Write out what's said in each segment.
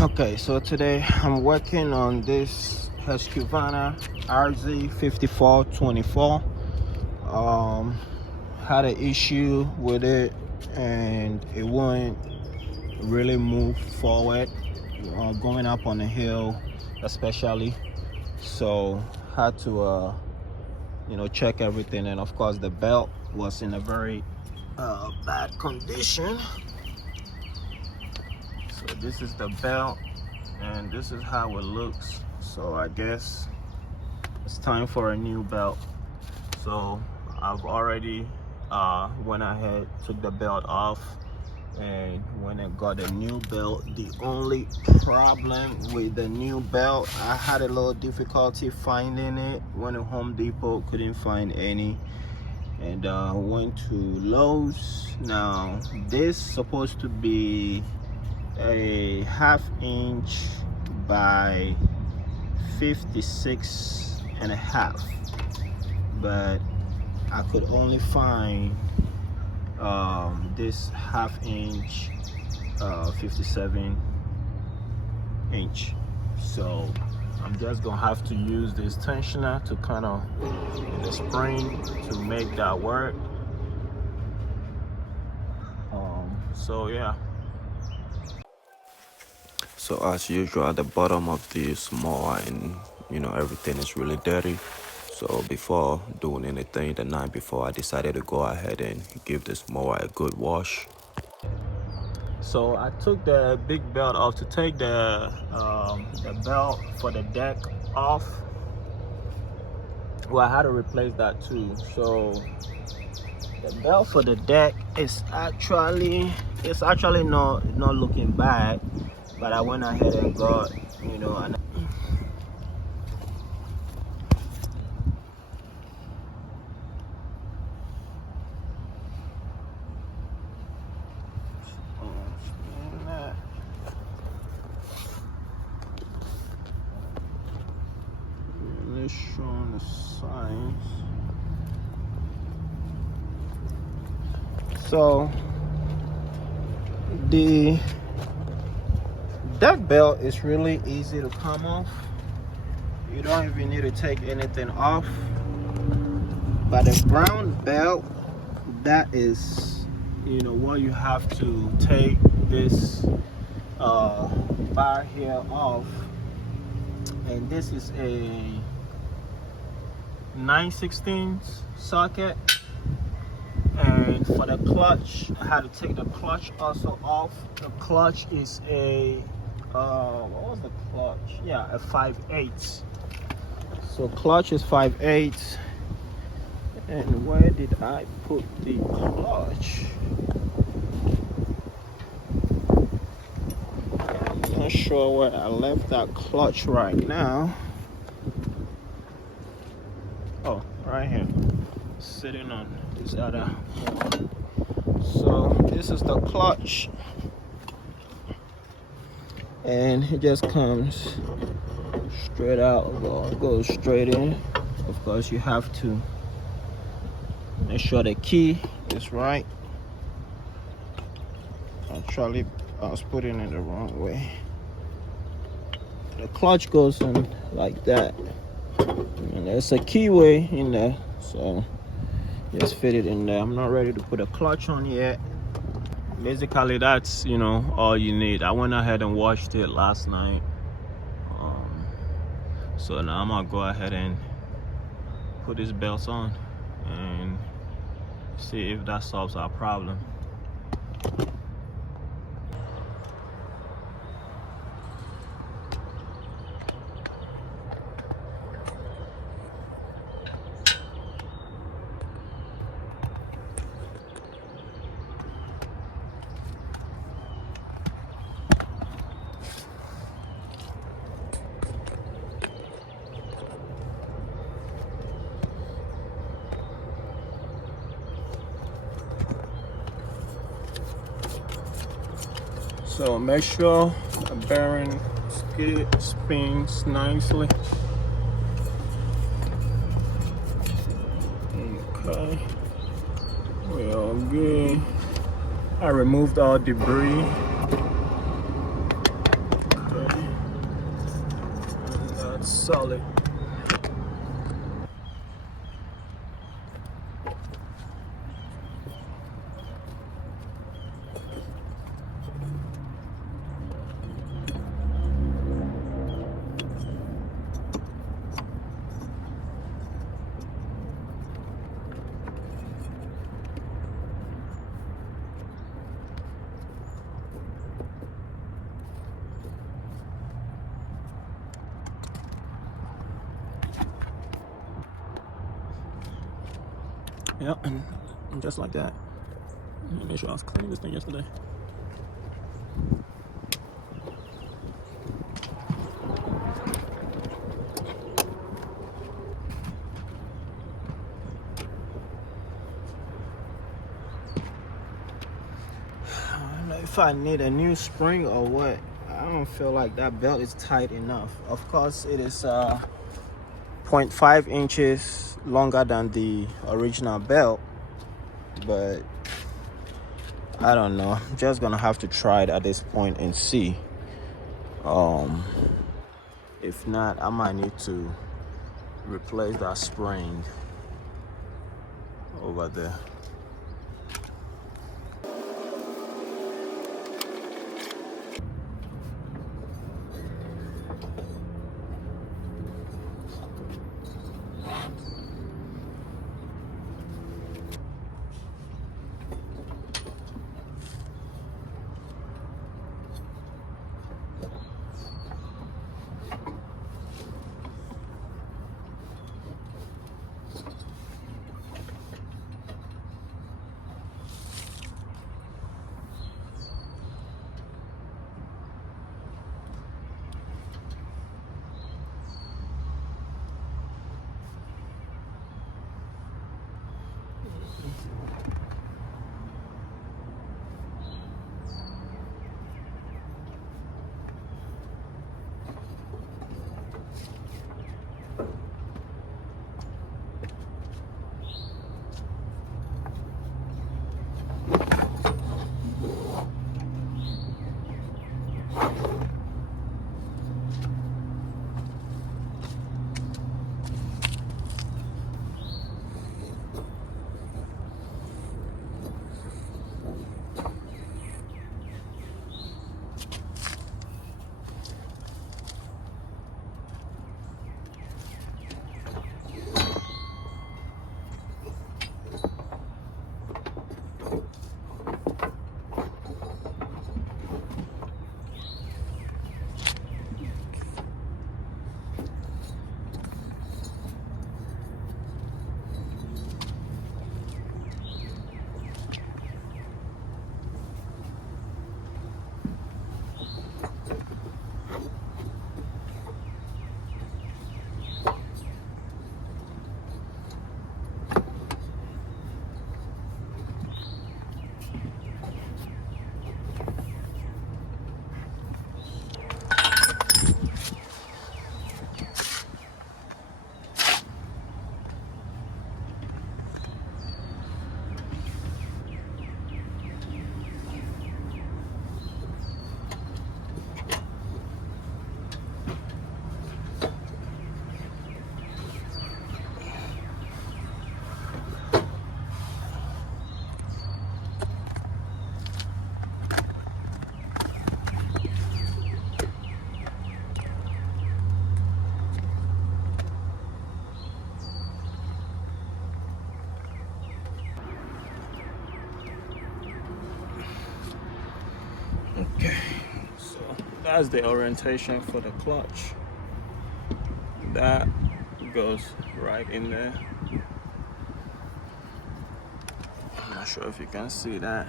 Okay, so today I'm working on this Husqvarna RZ5424. Had an issue with it and it wouldn't really move forward, going up on the hill especially. So had to check everything, and of course the belt was in a very bad condition. So this is the belt and this is how it looks. So I guess it's time for a new belt. So I've already went ahead, took the belt off, and when I got a new belt, the only problem with the new belt, I had a little difficulty finding it. Went to Home Depot, couldn't find any, and went to Lowe's. Now this is supposed to be a 1/2 inch by 56.5, but I could only find this 1/2 inch 57 inch. So I'm just gonna have to use this tensioner to kind of the spring to make that work. So yeah. So as usual, at the bottom of this mower, and everything is really dirty. So before doing anything the night before, I decided to go ahead and give this mower a good wash. So I took the big belt off to take the belt for the deck off. Well, I had to replace that too. So the belt for the deck is actually not looking bad, but I went ahead and got an showing the signs. So the deck belt is really easy to come off. You don't even need to take anything off. But the brown belt, that is what you have to take this bar here off. And this is a 9/16 socket, and for the clutch I had to take the clutch also off. The clutch is a what was the clutch? Yeah, a 5/8. So clutch is 5/8. And where did I put the clutch? I'm not sure where I left that clutch right now. Oh, right here, sitting on this other one. So this is the clutch, and it just comes straight out, goes straight in. Of course, you have to make sure the key is right. Actually, I was putting it the wrong way. The clutch goes in like that. And there's a keyway in there, so just fit it in there. I'm not ready to put a clutch on yet. Basically, that's all you need. I went ahead and washed it last night, so now I'm gonna go ahead and put this belt on and see if that solves our problem. So make sure the bearing spins nicely. Okay, we're all good. I removed all debris. Okay. That's solid. Yeah, and just like that. Let me make sure I was cleaning this thing yesterday. I don't know if I need a new spring or what. I don't feel like that belt is tight enough. Of course, it is 0.5 inches longer than the original belt, but I don't know. I'm just gonna have to try it at this point and see. If not, I might need to replace that spring over there. Okay, so that's the orientation for the clutch. That goes right in there. I'm not sure if you can see that.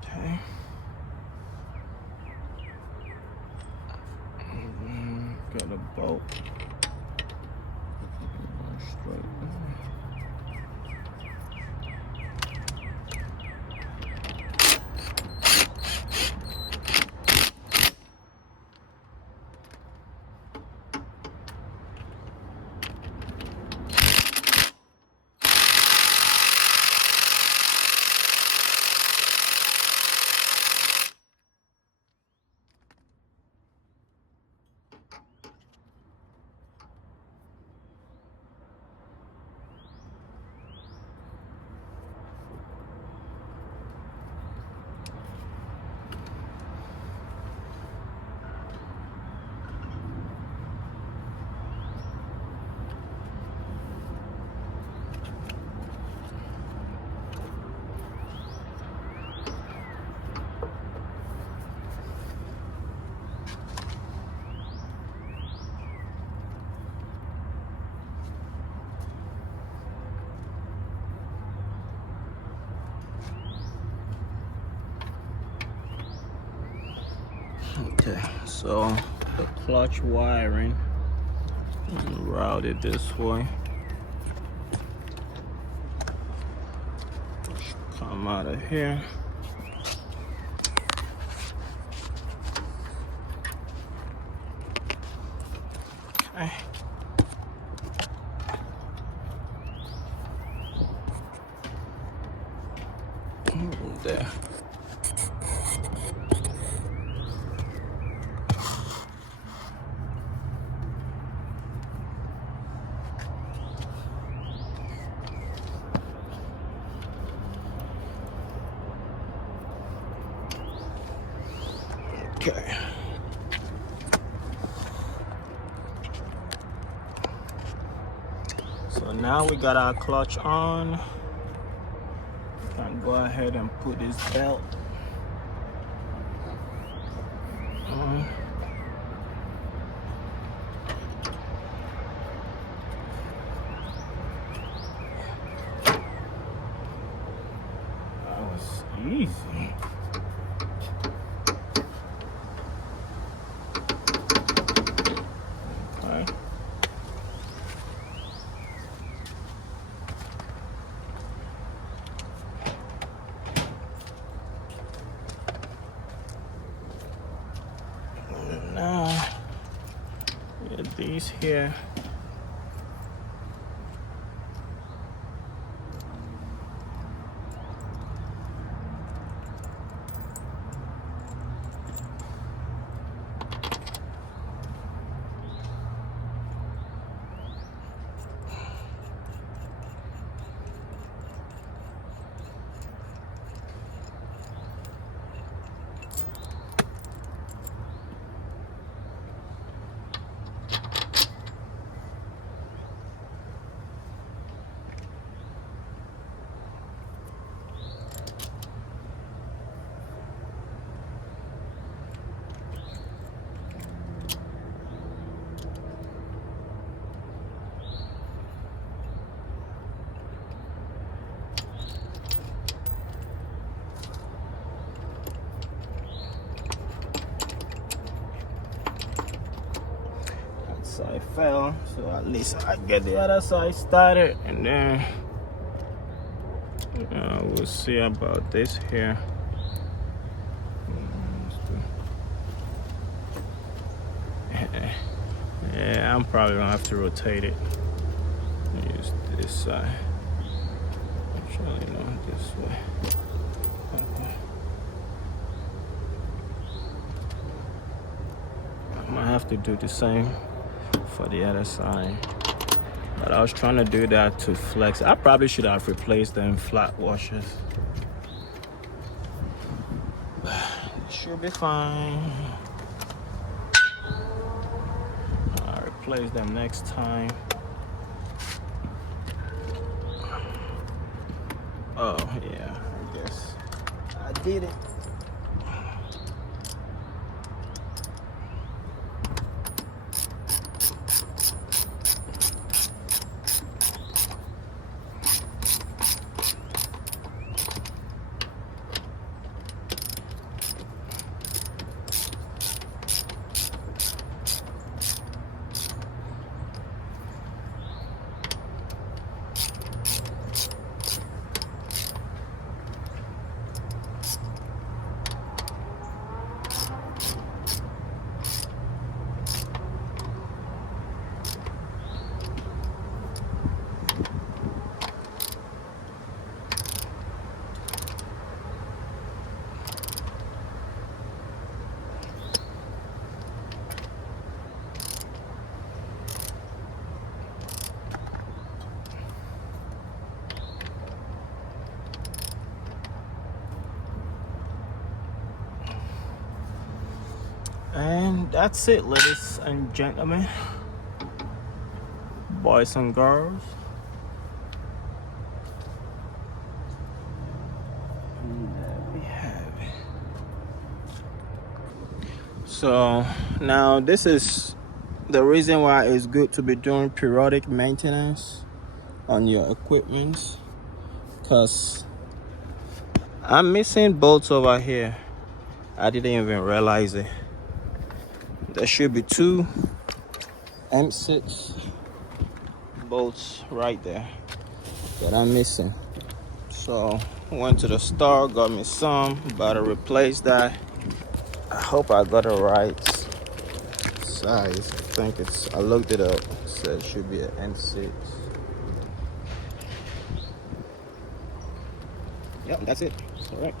Okay. Got a bolt. Straight. Okay, so the clutch wiring, route it this way. Come out of here. Okay. There. Okay. So now we got our clutch on. Can go ahead and put this belt on. That was easy. Okay. Now, get these here. Side fell, so at least I get the other side started, and then we'll see about this here. Yeah, I'm probably gonna have to rotate it. Use this side. Actually, no, this way. Okay. I might have to do the same for the other side, but I was trying to do that to flex. I probably should have replaced them flat washers. It should be fine. I'll replace them next time. Oh yeah, I guess I did it. And that's it, ladies and gentlemen, boys and girls. And there we have it. So now this is the reason why it's good to be doing periodic maintenance on your equipment, because I'm missing bolts over here. I didn't even realize it. There should be 2 M6 bolts right there that I'm missing. So went to the store, got me some, about to replace that. I hope I got the right size. I looked it up, said it should be an N6. Yep, that's it. Correct.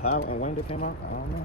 How and when they came out, I don't know.